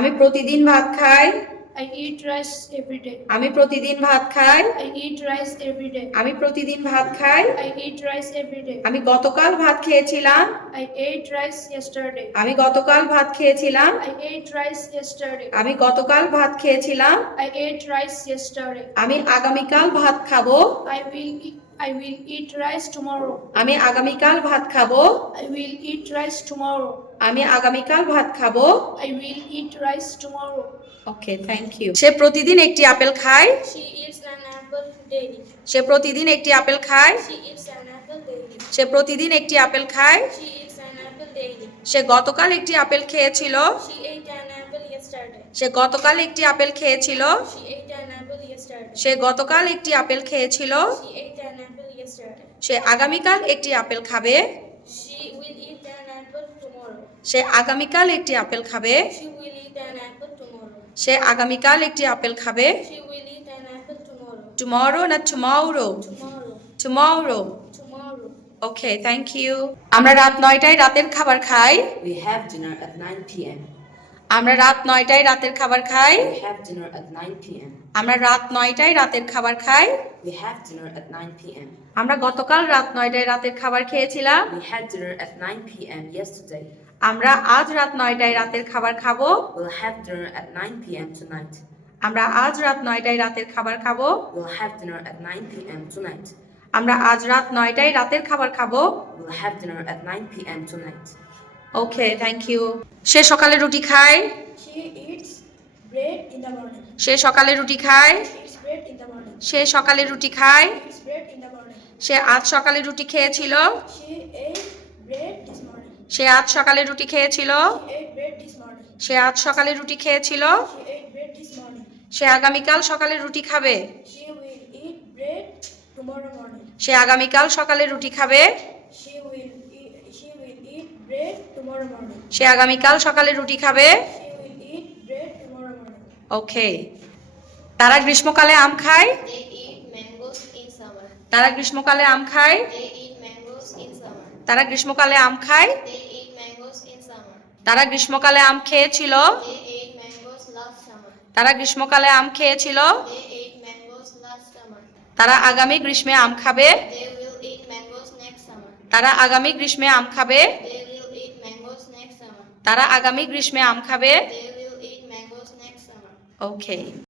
আমি প্রতিদিন ভাত খাই। I eat rice every day. আমি প্রতিদিন ভাত খাই। I eat rice every day. আমি প্রতিদিন ভাত খাই। I eat rice every day. আমি গতকাল ভাত খেয়েছিলাম। I ate rice yesterday. আমি গতকাল ভাত খেয়েছিলাম। I ate rice yesterday. আমি গতকাল ভাত খেয়েছিলাম। I ate rice yesterday. আমি আগামীকাল ভাত খাবো। I will eat rice tomorrow. আমি আগামীকাল ভাত খাবো। I will eat rice tomorrow. আমি আগামীকাল ভাত খাবো। I will eat rice tomorrow. Okay, thank you. সে প্রতিদিন একটি আপেল খায়। She eats an apple daily. সে প্রতিদিন একটি আপেল খায়। She eats an apple daily. সে প্রতিদিন একটি আপেল খায়। She eats an apple daily. সে গতকাল একটি আপেল খেয়েছিল। She ate an apple yesterday. সে গতকাল একটি আপেল খেয়েছিল। She ate an apple yesterday. সে গতকাল একটি আপেল খেয়েছিল। She ate an apple yesterday. সে আগামীকাল একটি আপেল খাবে। She will eat an apple tomorrow. সে আগামীকাল একটি আপেল খাবে। She will eat an apple tomorrow. সে আগামীকাল একটি আপেল খাবে। She will eat an apple tomorrow. Tomorrow না tomorrow? Tomorrow. Tomorrow. Tomorrow. Okay, thank you. আমরা রাত 9টায় রাতের খাবার খাই। We have dinner at 9 p.m. আমরা রাত 9টায় রাতের খাবার খাই। We have dinner at 9 p.m. আমরা রাত 9টায় রাতের খাবার খাই। We have dinner at 9 p.m. আমরা গতকাল রাত 9টায় রাতের খাবার খেয়েছিলাম। We had dinner at 9 p.m. yesterday. আমরা আজ রাত 9টায় রাতের খাবার খাবো। We'll have dinner at 9 p.m. tonight. আমরা আজ রাত 9টায় রাতের খাবার খাবো। We'll have dinner at 9 p.m. tonight. আমরা আজ রাত 9টায় রাতের খাবার খাবো। We'll have dinner at 9 p.m. tonight. Okay, thank you. সে সকালে রুটি খায়। She eats bread in the morning. সে সকালে রুটি খায়। Eats bread in the morning. সে সকালে রুটি খায়। Eats bread in the morning. সে আজ সকালে রুটি খেয়েছিল। She ate bread this morning. সে আজ সকালে রুটি খেয়েছিল। She ate bread this morning. সে আজ সকালে রুটি খেয়েছিল। She ate bread this morning. সে আগামীকাল সকালে রুটি খাবে। She will eat bread tomorrow morning. সে আগামীকাল সকালে রুটি খাবে। She will eat bread tomorrow morning. সে আগামীকাল সকালে রুটি খাবে। She will eat bread tomorrow morning. ওকে। তারা গ্রীষ্মকালে আম খায়। They eat mangoes in summer. তারা গ্রীষ্মকালে আম খায়। They eat mangoes in summer. তারা গ্রীষ্মকালে আম খায়। They eat mangoes in summer. তারা গ্রীষ্মকালে আম খেয়েছিল। They ate mangoes last summer. তারা গ্রীষ্মকালে আম খেয়েছিল। They ate mangoes last summer. তারা আগামী গ্রীষ্মে আম খাবে। They will eat mangoes next summer. তারা আগামী গ্রীষ্মে আম খাবে। They will eat mangoes next summer. তারা আগামী গ্রীষ্মে আম খাবে। They will eat mangoes next summer. Okay.